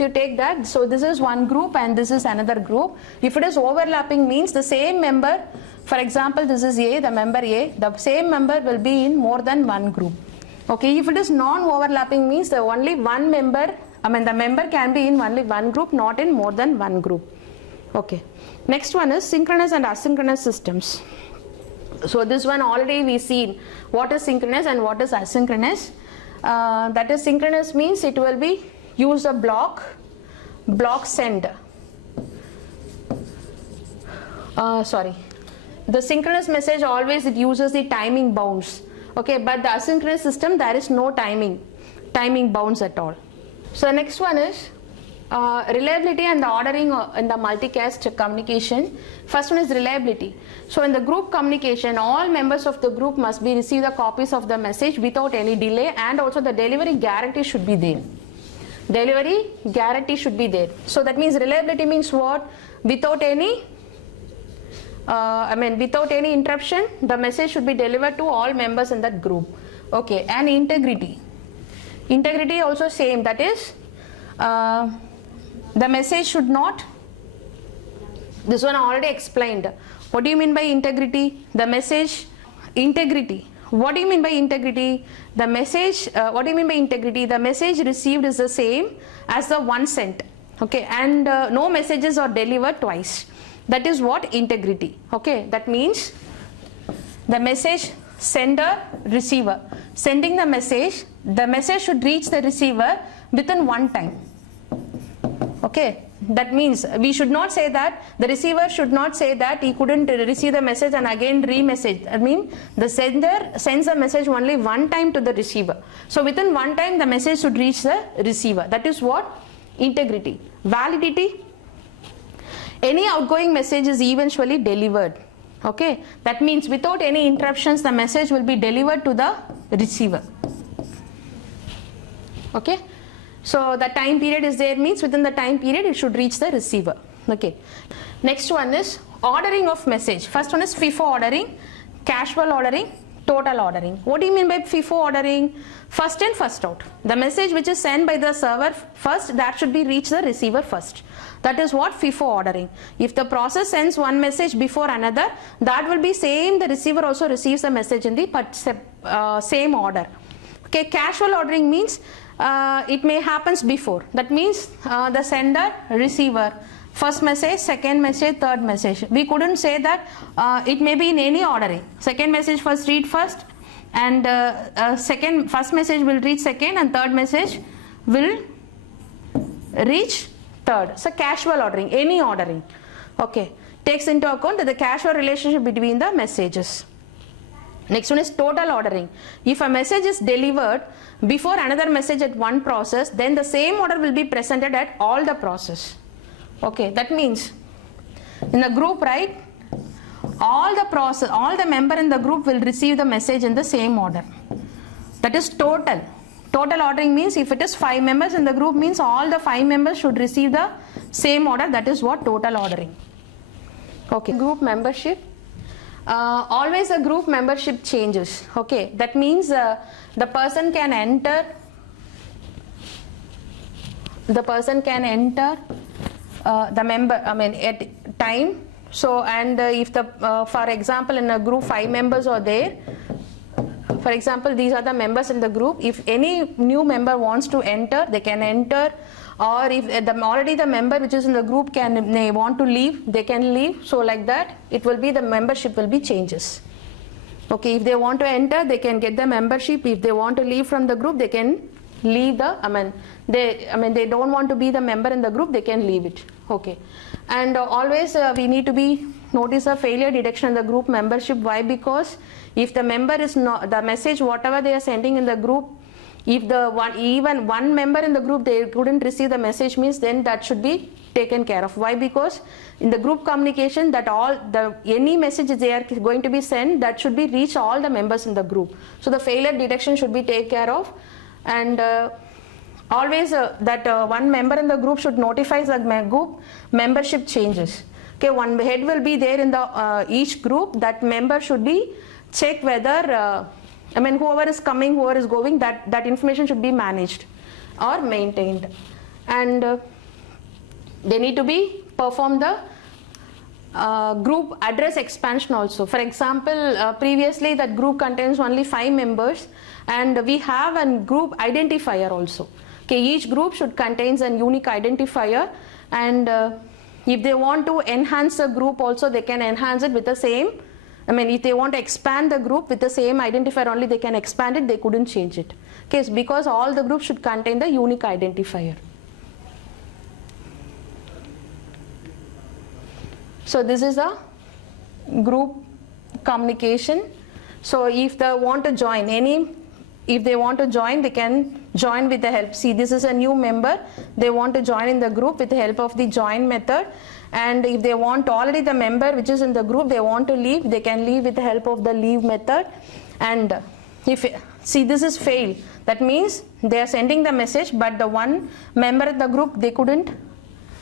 you take that, so this is one group and this is another group. If it is overlapping, means the same member, for example this is A, the member A, the same member will be in more than one group. Okay, if it is non-overlapping, means the only one member, the member can be in only one group, not in more than one group. Okay, next one is synchronous and asynchronous systems. So this one already we seen what is synchronous and what is asynchronous. That is, synchronous means it will be use a block send. The synchronous message always it uses the timing bounds. Okay, but the asynchronous system there is no timing bounds at all. So the next one is reliability and the ordering in the multicast communication. First one is reliability. So in the group communication, all members of the group must be receive the copies of the message without any delay, and also the delivery guarantee should be there. Delivery guarantee should be there. So that means reliability means what? Without any without any interruption, the message should be delivered to all members in that group. Okay, and integrity. Integrity also same, that is the message should not, this one I already explained. What do you mean by integrity? The message, integrity. What do you mean by integrity? The message, what do you mean by integrity? The message received is the same as the one sent. Okay, and no messages are delivered twice. That is what integrity. Okay, that means the message sender, receiver. Sending the message should reach the receiver within one time. Okay, that means we should not say that, the receiver should not say that he couldn't receive the message and again re-message. I mean, the sender sends a message only one time to the receiver. So within one time the message should reach the receiver. That is what? Integrity. Validity. Any outgoing message is eventually delivered. Okay, that means without any interruptions the message will be delivered to the receiver. Okay. So the time period is there, means within the time period it should reach the receiver. Okay. Next one is ordering of message. First one is FIFO ordering, casual ordering, total ordering. What do you mean by FIFO ordering? First in, first out. The message which is sent by the server first, that should be reach the receiver first. That is what FIFO ordering. If the process sends one message before another, that will be same, the receiver also receives the message in the same order. Okay, casual ordering means it may happens before. That means the sender, receiver, first message, second message, third message. We couldn't say that it may be in any ordering. Second message first read first, and first message will reach second, and third message will reach third. So casual ordering, any ordering. Okay, takes into account the casual relationship between the messages. Next one is total ordering. If a message is delivered before another message at one process, then the same order will be presented at all the process. Okay, that means in the group, right, all the member in the group will receive the message in the same order. That is total. Total ordering means if it is 5 members in the group, means all the 5 members should receive the same order. That is what total ordering. Okay, group membership. Always the group membership changes. Okay, that means the person can enter the member, at time. So, and if for example in a group 5 members are there, for example these are the members in the group. If any new member wants to enter, they can enter, or if already the member which is in the group they want to leave, they can leave. So like that it will be, the membership will be changes. Okay, if they want to enter, they can get the membership. If they want to leave from the group, they can leave the, they don't want to be the member in the group, they can leave it. Okay, and always we need to be notice a failure detection in the group membership. Why? Because if the member is not, the message whatever they are sending in the group, if even one member in the group they couldn't receive the message, means then that should be taken care of. Why? Because in the group communication, that any message they are going to be sent, that should be reach all the members in the group. So the failure detection should be taken care of. And always that one member in the group should notify the group membership changes. Okay, one head will be there in the each group. That member should be check whether whoever is coming, whoever is going, that information should be managed or maintained. And they need to be perform the group address expansion also. For example, previously that group contains only 5 members, and we have a group identifier also. Okay, each group should contains a unique identifier, and if they want to enhance the group also, they can enhance it with the same. If they want to expand the group with the same identifier only, they can expand it, they couldn't change it. Okay, because all the groups should contain the unique identifier. So this is a group communication. So if they want to join they can join with the help. See, this is a new member, they want to join in the group with the help of the join method. And if they want already the member which is in the group, they want to leave, they can leave with the help of the leave method. And if, see, this is fail, that means they are sending the message, but the one member in the group, they couldn't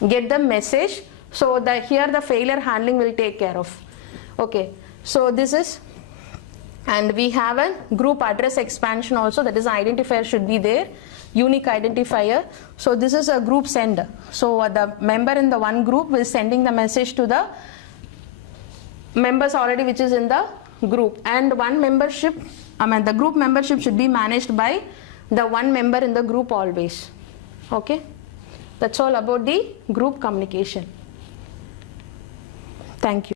get the message. So here the failure handling will take care of. Okay, so this is, and we have a group address expansion also, that is identifier should be there, unique identifier. So this is a group sender. So the member in the one group will sending the message to the members already which is in the group. And one membership, the group membership should be managed by the one member in the group always. Okay, that's all about the group communication. Thank you.